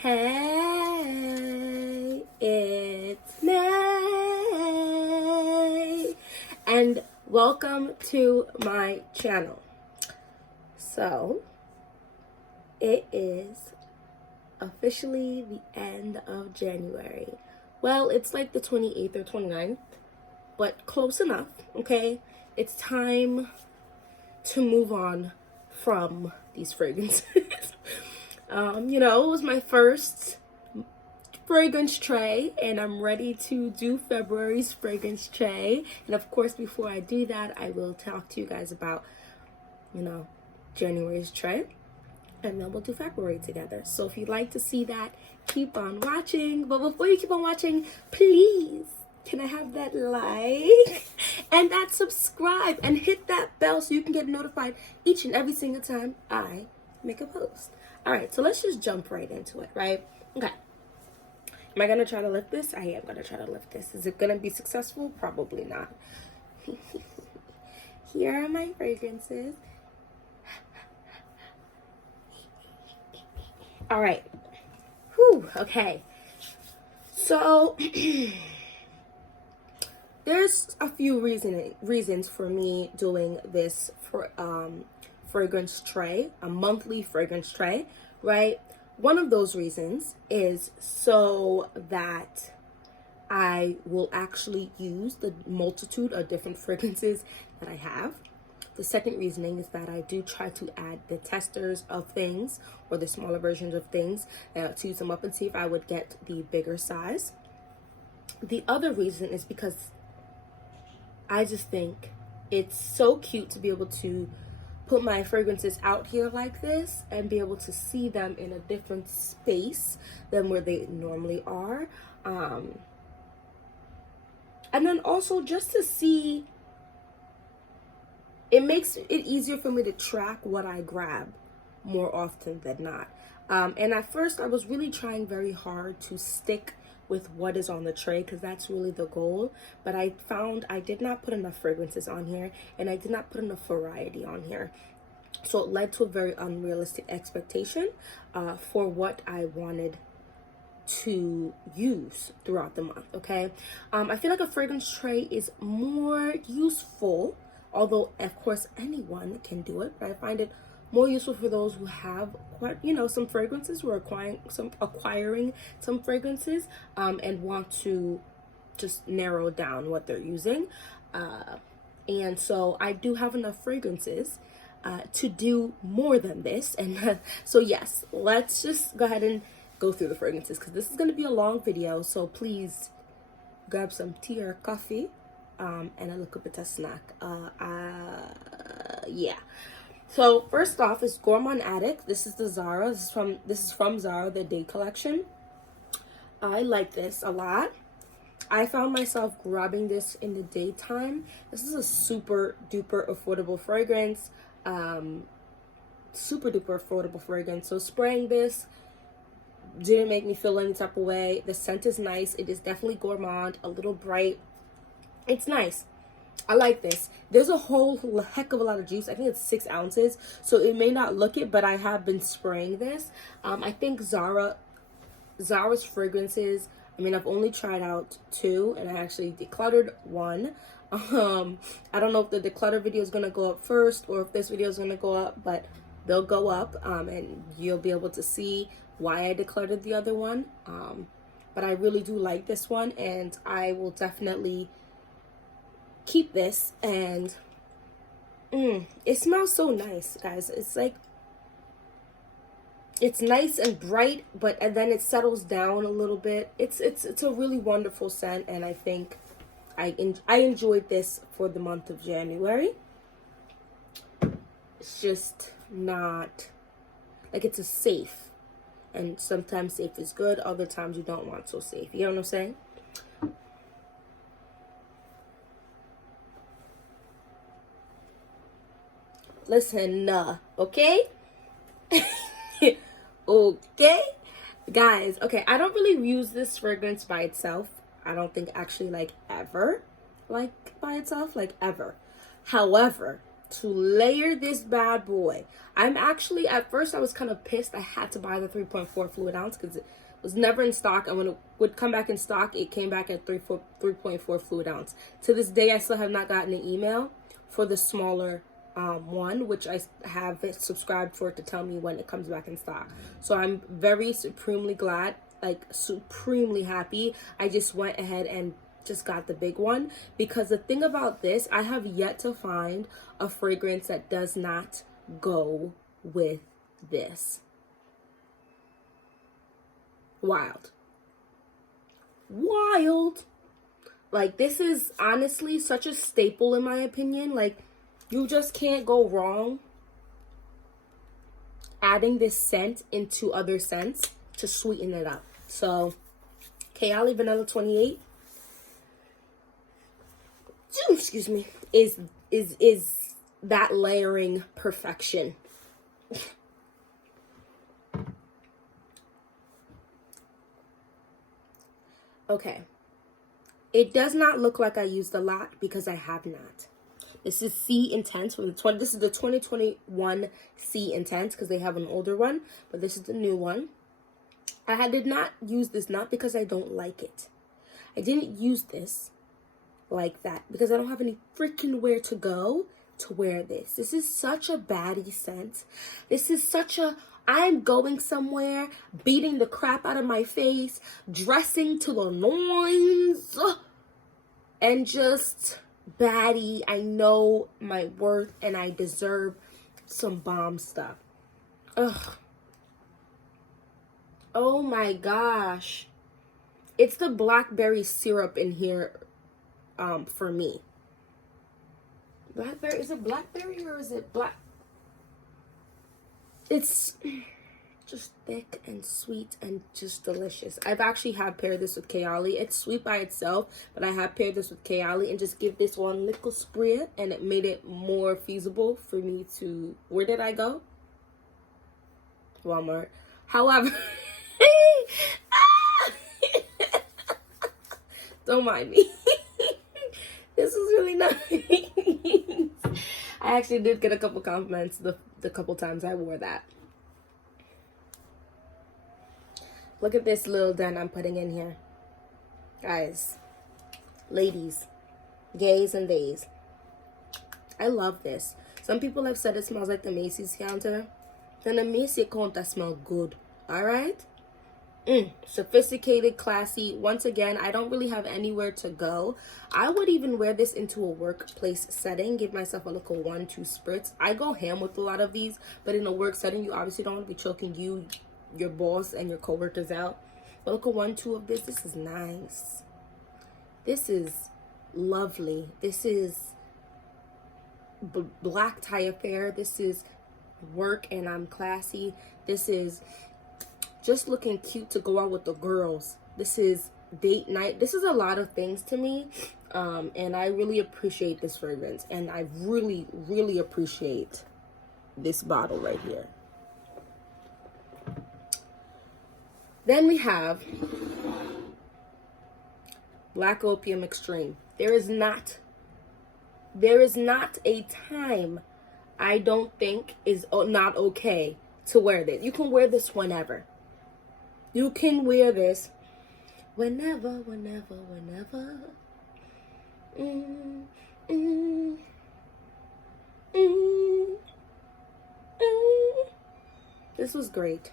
Hey, it's May, and welcome to my channel. So, it is officially the end of January. Well, it's like the 28th or 29th, but close enough, okay? It's time to move on from these fragrances. It was my first fragrance tray, and I'm ready to do February's fragrance tray. And of course, before I do that, I will talk to you guys about, January's tray, and then we'll do February together. So if you'd like to see that, keep on watching. But before you keep on watching, please, can I have that like and that subscribe and hit that bell so you can get notified each and every single time I make a post. All right, so let's just jump right into it, right? Okay. Am I going to try to lift this? I am going to try to lift this. Is it going to be successful? Probably not. Here are my fragrances. All right. Whew, okay. So, there's a few reasons for me doing this fragrance tray, a monthly fragrance tray, right? One of those reasons is so that I will actually use the multitude of different fragrances that I have. The second reasoning is that I do try to add the testers of things or the smaller versions of things to use them up and see if I would get the bigger size. The other reason is because I just think it's so cute to be able to put my fragrances out here like this and be able to see them in a different space than where they normally are. And then also just to see, it makes it easier for me to track what I grab more often than not. And at first I was really trying very hard to stick with what is on the tray, because that's really the goal. But I found I did not put enough fragrances on here, and I did not put enough variety on here. So it led to a very unrealistic expectation for what I wanted to use throughout the month, okay? I feel like a fragrance tray is more useful, although of course anyone can do it, but I find it more useful for those who have quite, some fragrances, who are acquiring some fragrances, and want to just narrow down what they're using. And so I do have enough fragrances to do more than this. And so yes, let's just go ahead and go through the fragrances, because this is going to be a long video. So please grab some tea or coffee and a little bit of snack. Yeah. So first off is Gourmand Addict. This is the Zara. This is from Zara, the day collection. I like this a lot. I found myself grabbing this in the daytime. This is a super duper affordable fragrance. Super duper affordable fragrance. So spraying this didn't make me feel any type of way. The scent is nice. It is definitely gourmand, a little bright. It's nice. I like this. There's a whole heck of a lot of juice. I think it's 6 ounces, so it may not look it, but I have been spraying this. I think Zara's fragrances, I've only tried out 2, and I actually decluttered 1. I don't know if the declutter video is going to go up first or if this video is going to go up, but they'll go up, and you'll be able to see why I decluttered the other one. But I really do like this one, and I will definitely keep this. And it smells so nice, guys. It's like, it's nice and bright, and then it settles down a little bit. It's a really wonderful scent, and I think I enjoyed this for the month of January. It's just not like, it's a safe, and sometimes safe is good, other times you don't want so safe. You know what I'm saying? Listen, okay? Okay? Guys, okay, I don't really use this fragrance by itself. I don't think actually, ever, by itself, ever. However, to layer this bad boy. I'm actually, at first I was kind of pissed I had to buy the 3.4 fluid ounce because it was never in stock, and when it would come back in stock, it came back at 3.4 fluid ounce. To this day, I still have not gotten an email for the smaller one, which I have subscribed for it to tell me when it comes back in stock. So I'm very supremely glad, like supremely happy. I just went ahead and just got the big one, because the thing about this, I have yet to find a fragrance that does not go with this. Wild. Like, this is honestly such a staple in my opinion. Like, you just can't go wrong adding this scent into other scents to sweeten it up. So Kayali Vanilla 28, excuse me, is that layering perfection. Okay, it does not look like I used a lot because I have not. This is C Intense from the this is the 2021 C Intense, because they have an older one, but this is the new one. I did not use this, not because I don't like it. I didn't use this like that because I don't have any freaking where to go to wear this. This is such a baddie scent. This is such a, I'm going somewhere, beating the crap out of my face, dressing to the nines, and just baddie. I know my worth and I deserve some bomb stuff. Ugh. Oh my gosh. It's the blackberry syrup in here for me. Blackberry, is it blackberry or is it black? It's just thick and sweet and just delicious. I've actually paired this with Kayali. It's sweet by itself, but I have paired this with Kayali and just give this one little spray, and it made it more feasible for me to, where did I go? Walmart. However, don't mind me. This was really nice. I actually did get a couple compliments the couple times I wore that. Look at this little dent I'm putting in here. Guys, ladies, gays and days. I love this. Some people have said it smells like the Macy's counter. Then the Macy's counter smells good. Alright? Sophisticated, classy. Once again, I don't really have anywhere to go. I would even wear this into a workplace setting, give myself a little 1-2 spritz. I go ham with a lot of these, but in a work setting, you obviously don't want to be choking your boss and your coworkers out. But look at 1-2 of this. This is nice. This is lovely. This is black tie affair. This is work and I'm classy. This is just looking cute to go out with the girls. This is date night. This is a lot of things to me, and I really appreciate this fragrance, and I really, really appreciate this bottle right here. Then we have Black Opium Extreme. There is not a time I don't think is not okay to wear this. You can wear this whenever. You can wear this whenever. This was great.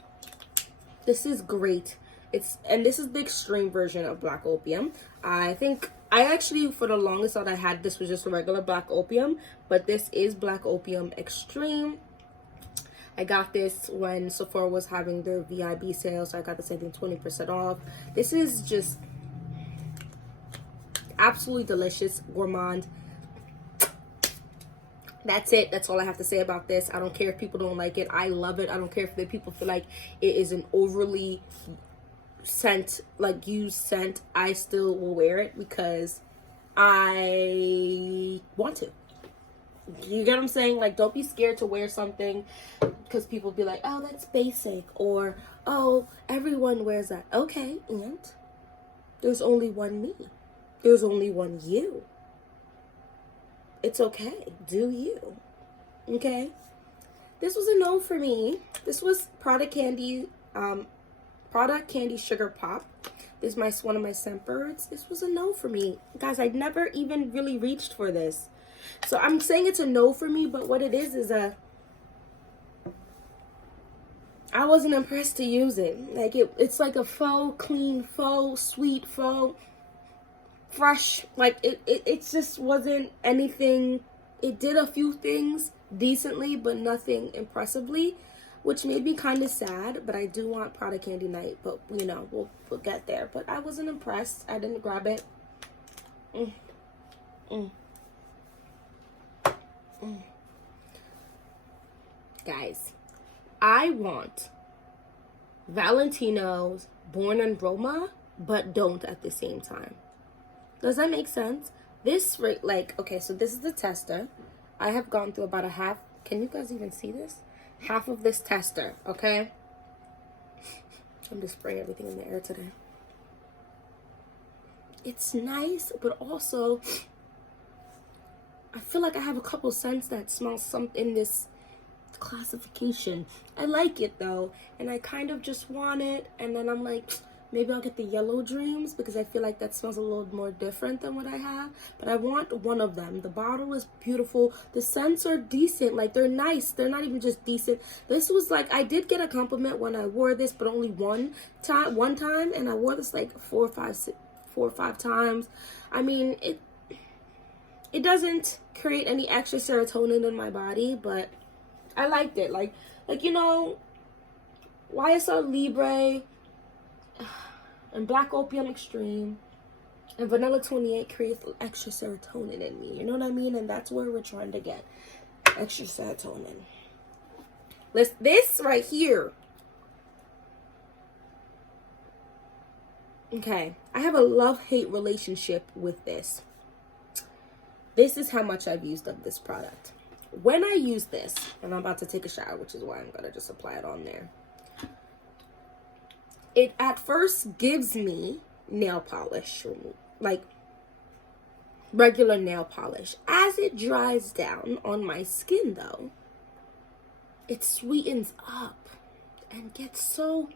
This is great. This is the extreme version of Black Opium. I think I actually, for the longest thought I had this was just a regular Black Opium, but this is Black Opium Extreme. I got this when Sephora was having their VIB sale, so I got this, I think, 20% off. This is just absolutely delicious. Gourmand. That's it. That's all I have to say about this. I don't care if people don't like it. I love it. I don't care if the people feel like it is an overly used scent. I still will wear it because I want to. You get what I'm saying? Like, don't be scared to wear something because people be like, oh, that's basic, or oh, everyone wears that. Okay, and there's only one me. There's only one you. It's okay. Do you. Okay. This was a no for me. This was Prada Candy Sugar Pop. This is one of my Scentbirds. This was a no for me. Guys, I'd never even really reached for this. So I'm saying it's a no for me, but what it is I wasn't impressed to use it. Like it's like a faux clean, faux sweet, faux fresh. Like it just wasn't anything. It did a few things decently, but nothing impressively, which made me kind of sad. But I do want Prada Candy Night, but you know, we'll get there. But I wasn't impressed. I didn't grab it. Guys, I want Valentino's Born in Roma, but don't at the same time. Does that make sense? This, like, okay, so this is the tester. I have gone through about a half. Can you guys even see this? Half of this tester, okay? I'm just spraying everything in the air today. It's nice, but also I feel like I have a couple scents that smell something in this classification. I like it though, and I kind of just want it, and then I'm like, maybe I'll get the Yellow Dreams because I feel like that smells a little more different than what I have, but I want one of them. The bottle is beautiful. The scents are decent. Like, they're nice. They're not even just decent. This was like, I did get a compliment when I wore this, but only one time, and I wore this like four or five times. I mean, it doesn't create any extra serotonin in my body, but I liked it. Like you know, YSL Libre and Black Opium Extreme and Vanilla 28 creates extra serotonin in me. You know what I mean? And that's where we're trying to get extra serotonin. This right here. Okay, I have a love-hate relationship with this. This is how much I've used of this product. When I use this, and I'm about to take a shower, which is why I'm going to just apply it on there. It at first gives me nail polish, like regular nail polish. As it dries down on my skin, though, it sweetens up and gets so,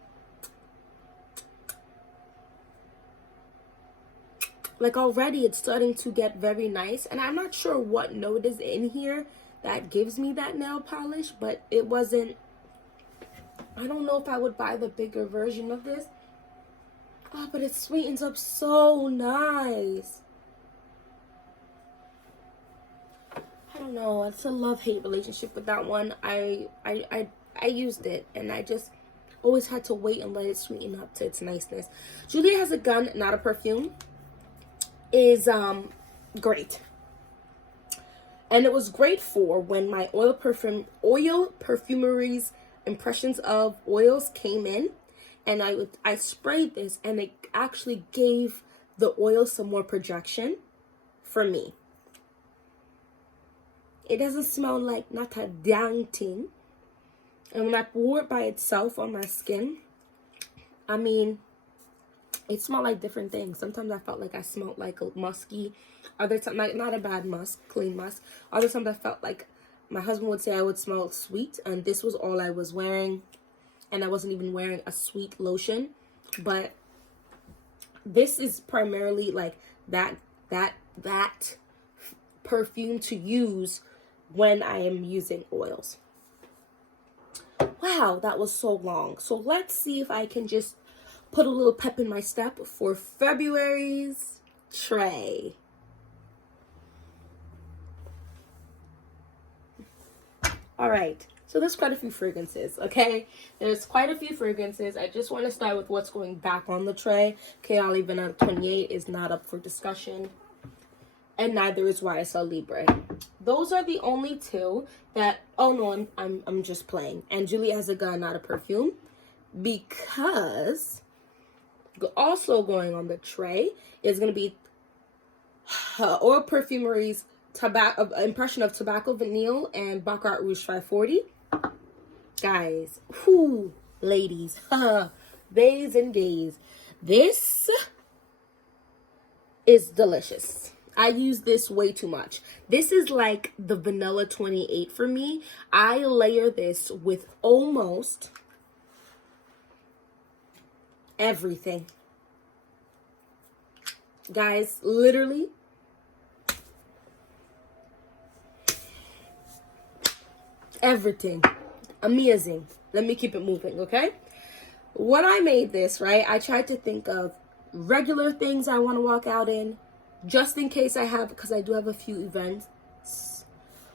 like, already it's starting to get very nice. And I'm not sure what note is in here that gives me that nail polish, but it wasn't, I don't know if I would buy the bigger version of this. Oh, but it sweetens up so nice. I don't know, it's a love-hate relationship with that one. I used it, and I just always had to wait and let it sweeten up to its niceness. Juliette Has a Gun, Not a Perfume is great. And it was great for when my oil perfumery's impressions of oils came in, and I sprayed this, and it actually gave the oil some more projection for me. It doesn't smell like not a dang thing. And when I wore it by itself on my skin, I mean, it smelled like different things. Sometimes I felt like I smelled like a musky. Other times, like, not a bad musk, clean musk. Other times I felt like my husband would say I would smell sweet, and this was all I was wearing, and I wasn't even wearing a sweet lotion. But this is primarily like that perfume to use when I am using oils. Wow, that was so long. So let's see if I can just put a little pep in my step for February's tray. All right, so there's quite a few fragrances, okay? There's quite a few fragrances. I just want to start with what's going back on the tray. Kayali Vanilla 28 is not up for discussion, and neither is YSL Libre. Those are the only two that, oh no, I'm just playing. And Juliette Has a Gun, Not a Perfume, because also going on the tray is going to be Oil Perfumery's impression of Tobacco Vanille and Baccarat Rouge 540. Guys, whoo, ladies, days and days. This is delicious. I use this way too much. This is like the Vanilla 28 for me. I layer this with almost everything. Guys, literally. Everything. Amazing. Let me keep it moving, okay? When I made this, right, I tried to think of regular things I want to walk out in, just in case I have, because I do have a few events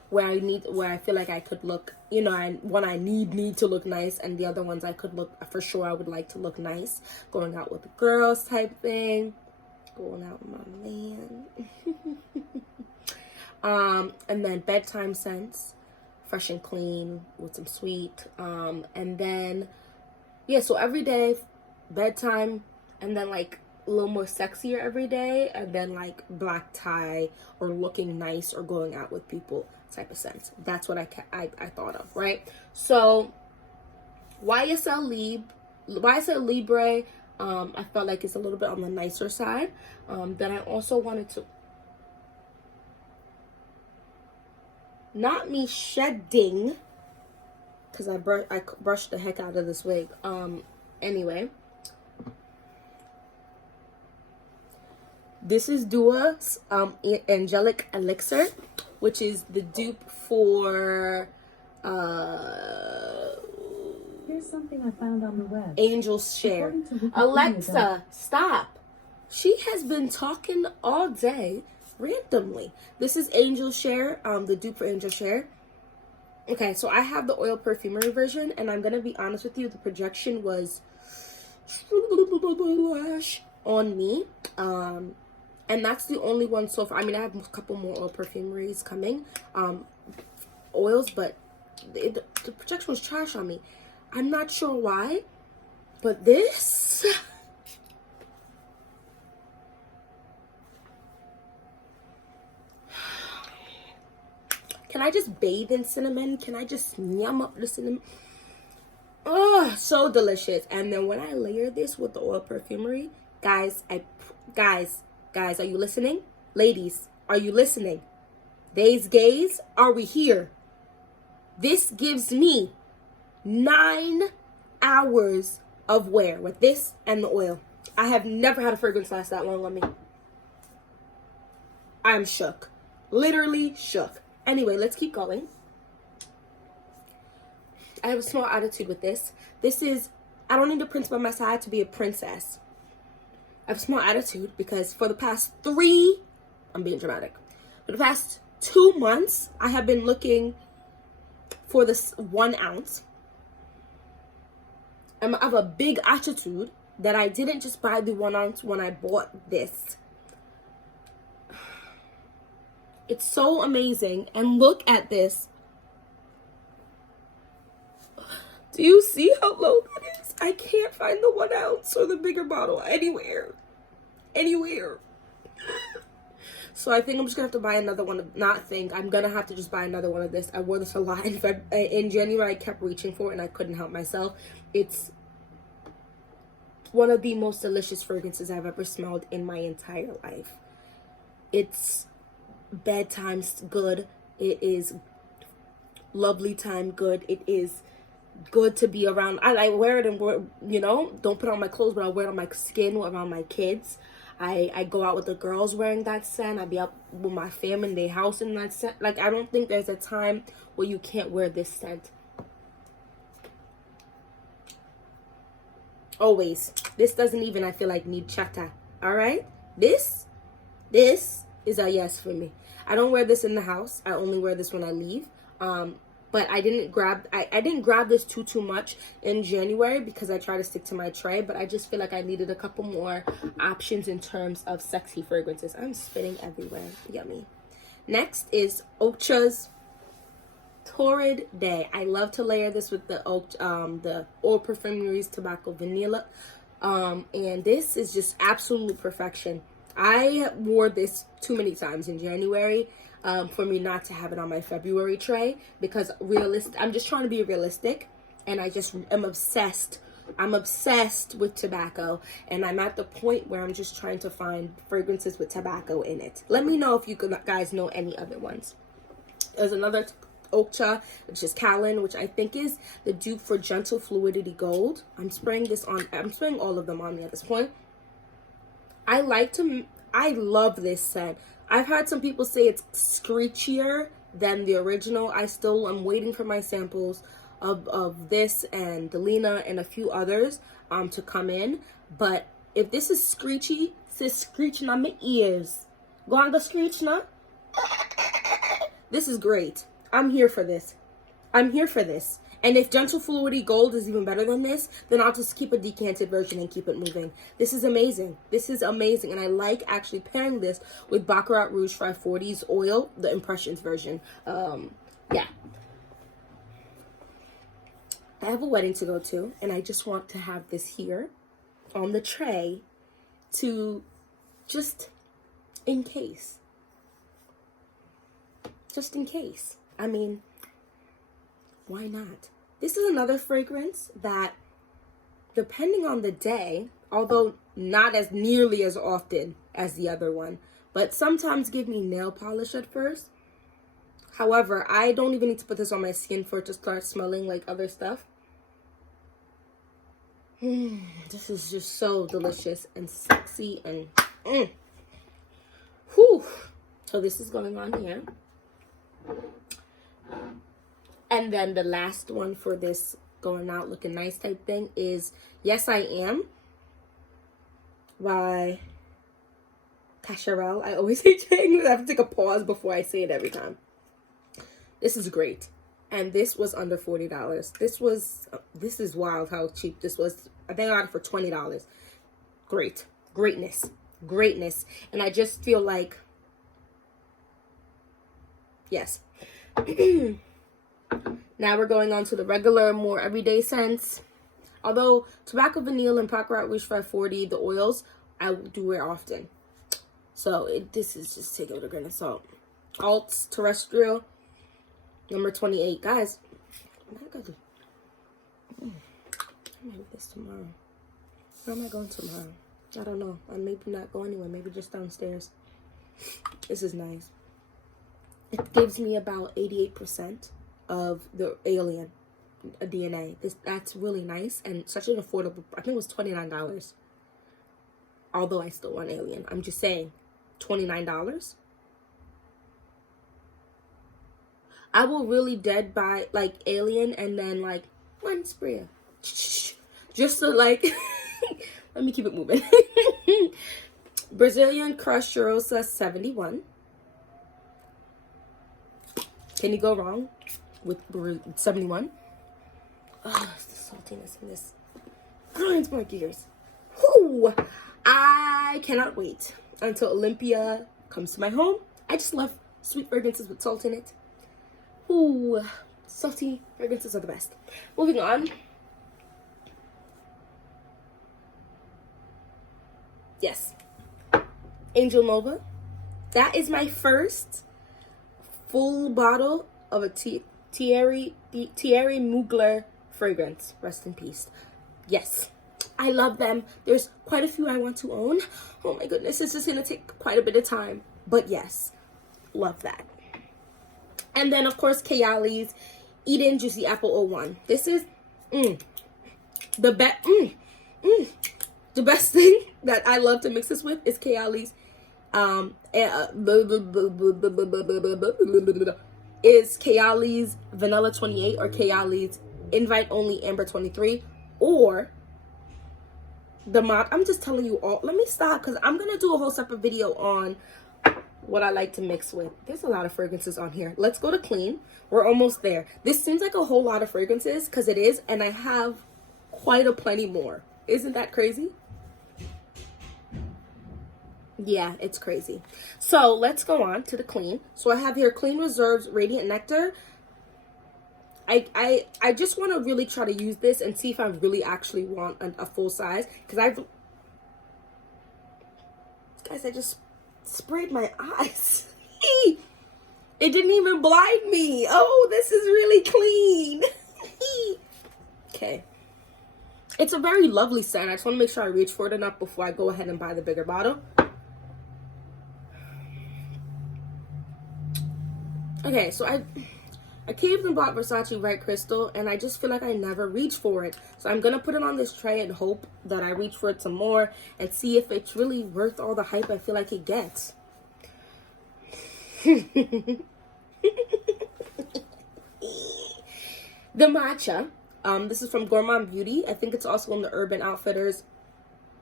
where I feel like I could look, you know, one I need to look nice, and the other ones I could look, for sure I would like to look nice, going out with the girls type thing, going out with my man. And then bedtime scents, fresh and clean with some sweet, and then yeah, so every day bedtime, and then like a little more sexier every day, and then like black tie or looking nice or going out with people type of scents. That's what I thought of, right? So YSL Libre, I felt like it's a little bit on the nicer side. Then I also wanted to, not me shedding, because I brushed the heck out of this wig. Anyway, this is Dua's Angelic Elixir, which is the dupe for here's something I found on the web. Angel's Share. Alexa, stop. She has been talking all day randomly. This is Angel's Share, the dupe for Angel's Share. Okay, so I have the oil perfumery version, and I'm gonna be honest with you, the projection was on me, and that's the only one so far. I mean, I have a couple more oil perfumeries coming, oils, but the projection was trash on me. I'm not sure why, but this, can I just bathe in cinnamon? Can I just yum up the cinnamon? Oh, so delicious. And then when I layer this with the oil perfumery, guys, guys, are you listening? Ladies, are you listening? These gays, are we here? This gives me 9 hours of wear with this and the oil. I have never had a fragrance last that long on me. I'm shook. Literally shook. Anyway, let's keep going. I have a small attitude with this. This is, I don't need a prince by my side to be a princess. I have a small attitude because for the past I'm being dramatic. For the past 2 months, I have been looking for this 1 ounce. I have a big attitude that I didn't just buy the 1 ounce when I bought this. It's so amazing. And look at this. Do you see how low that is? I can't find the 1 ounce or the bigger bottle anywhere. So I think I'm just gonna have to buy another one. I'm gonna have to just buy another one of this. I wore this a lot in January. I kept reaching for it and I couldn't help myself. It's one of the most delicious fragrances I've ever smelled in my entire life. It's bedtime good. It is lovely time good. It is good to be around. I wear it and don't put on my clothes, but I wear it on my skin, around my kids. I go out with the girls wearing that scent. I be up with my family in their house in that scent. Like, I don't think there's a time where you can't wear this scent. Always. This doesn't even, I feel like, need chatter. Alright? This is a yes for me. I don't wear this in the house. I only wear this when I leave. But I didn't grab this too much in January because I try to stick to my tray, but I just feel like I needed a couple more options in terms of sexy fragrances. I'm spitting everywhere. Yummy. Next is Oakcha's Torrid Day. I love to layer this with the Oil Perfumery's Tobacco Vanilla. And this is just absolute perfection. I wore this too many times in January for me not to have it on my February tray because I'm just trying to be realistic, and I just am obsessed I'm obsessed with tobacco, and I'm at the point where I'm just trying to find fragrances with tobacco in it. Let me know if you guys know any other ones. There's another Oakcha, which is Kalon, which I think is the dupe for Gentle Fluidity Gold. I'm spraying all of them on me at this point. I love this scent. I've heard some people say it's screechier than the original. I still am waiting for my samples of this and Delina and a few others to come in. But if this is screechy, it's screeching on my ears. Go on the screech now. This is great. I'm here for this. I'm here for this. And if Gentle Fluidity Gold is even better than this, then I'll just keep a decanted version and keep it moving. This is amazing. This is amazing. And I like actually pairing this with Baccarat Rouge 540's oil, the Impressions version. Yeah. I have a wedding to go to, and I just want to have this here on the tray to just in case. Just in case. I mean, why not? This is another fragrance that, depending on the day, although not as nearly as often as the other one, but sometimes give me nail polish at first. However, I don't even need to put this on my skin for it to start smelling like other stuff. This is just so delicious and sexy and whew. So this is going on here. And then the last one for this going out looking nice type thing is Yes I Am by Cacharel. I always say I have to take a pause before I say it every time. This is great. And this was under $40. This is wild how cheap this was. I think I got it for $20. Great. Greatness. And I just feel like, yes. Now we're going on to the regular, more everyday scents. Although Tobacco Vanille and Baccarat Rouge 540, the oils, I do wear often. So this is just take it with a grain of salt. Alts Terrestial number 28. Guys, I might do this tomorrow. Where am I going tomorrow? I don't know. I maybe not go anywhere. Maybe just downstairs. This is nice. It gives me about 88% of the alien DNA. That's really nice and such an affordable. I think it was $29. Although I still want alien. I'm just saying, $29. I will really dead buy like alien and then like one sprayer. Just to like, let me keep it moving. Brazilian Crushed Cheroisa 71. Can you go wrong with 71? Oh, it's the saltiness in this grinds my gears. Whew. I cannot wait until Olympia comes to my home. I just love sweet fragrances with salt in it. Ooh, salty fragrances are the best. Moving on. Yes. Angel Nova. That is my first full bottle of a Theirry Mugler fragrance. Rest in peace. Yes. I love them. There's quite a few I want to own. Oh my goodness. It's just going to take quite a bit of time. But yes. Love that. And then, of course, Kayali's Eden Juicy Apple 01. This is the best thing that I love to mix this with is Kayali's Vanilla 28 or Kayali's Invite Only Amber 23 or the mod. I'm just telling you all. Let me stop because I'm going to do a whole separate video on what I like to mix with. There's a lot of fragrances on here. Let's go to clean. We're almost there. This seems like a whole lot of fragrances because it is, and I have quite a plenty more. Isn't that crazy? Yeah, it's crazy. So let's go on to the clean. So I have here Clean Reserves Radiant Nectar. I just want to really try to use this and see if I really actually want a full size, because I just sprayed my eyes. It didn't even blind me. Oh, this is really clean. Okay. It's a very lovely scent. I just want to make sure I reach for it enough before I go ahead and buy the bigger bottle. Okay, so I caved and bought Versace Red Crystal, and I just feel like I never reach for it. So I'm going to put it on this tray and hope that I reach for it some more and see if it's really worth all the hype I feel like it gets. The Matcha. This is from Gourmand Beauty. I think it's also in the Urban Outfitters.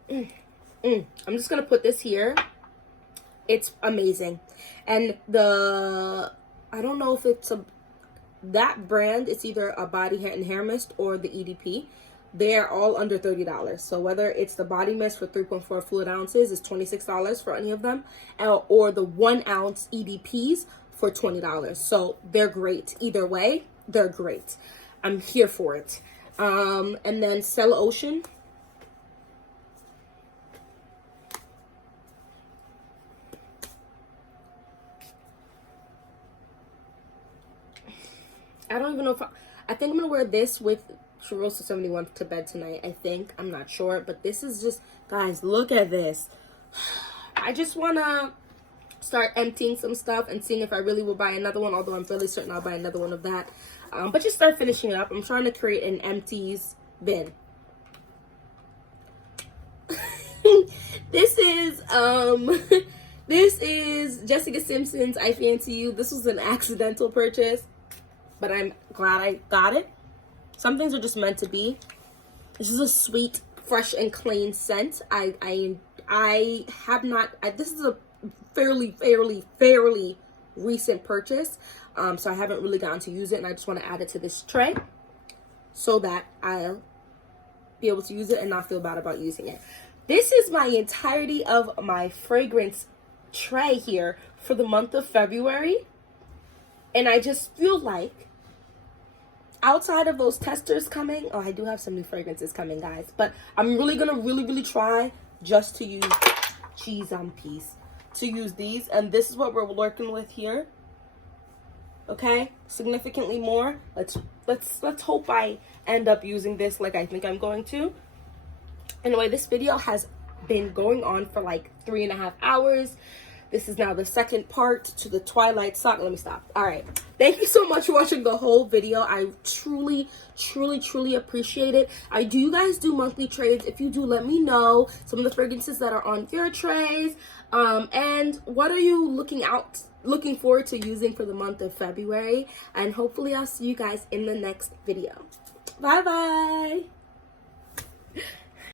I'm just going to put this here. It's amazing. And I don't know if it's that brand, it's either a body and hair mist or the EDP. They're all under $30. So whether it's the body mist for 3.4 fluid ounces is $26 for any of them, or the 1 ounce EDPs for $20. So they're great. Either way, they're great. I'm here for it. And then Cell Ocean. I don't even know if I think I'm gonna wear this with Cheroisa 71 to bed tonight. I think, I'm not sure, but this is just, guys, look at this. I just wanna start emptying some stuff and seeing if I really will buy another one, although I'm fairly certain I'll buy another one of that. But just start finishing it up. I'm trying to create an empties bin. This is this is Jessica Simpson's I Fancy You. This was an accidental purchase, but I'm glad I got it. Some things are just meant to be. This is a sweet, fresh, and clean scent. I have not. This is a fairly recent purchase, so I haven't really gotten to use it, and I just want to add it to this tray so that I'll be able to use it and not feel bad about using it. This is my entirety of my fragrance tray here for the month of February, and I just feel like outside of those testers coming, I do have some new fragrances coming, guys, but I'm really gonna really try just to use to use these, and this is what we're working with here. Okay, significantly more. Let's hope I end up using this like I think I'm going to. Anyway, this video has been going on for like 3.5 hours. This is now the second part to the Twilight Saga. Let me stop. All right. Thank you so much for watching the whole video. I truly appreciate it. Do you guys do monthly trades? If you do, let me know some of the fragrances that are on your trays. And what are you looking forward to using for the month of February? And hopefully I'll see you guys in the next video. Bye bye.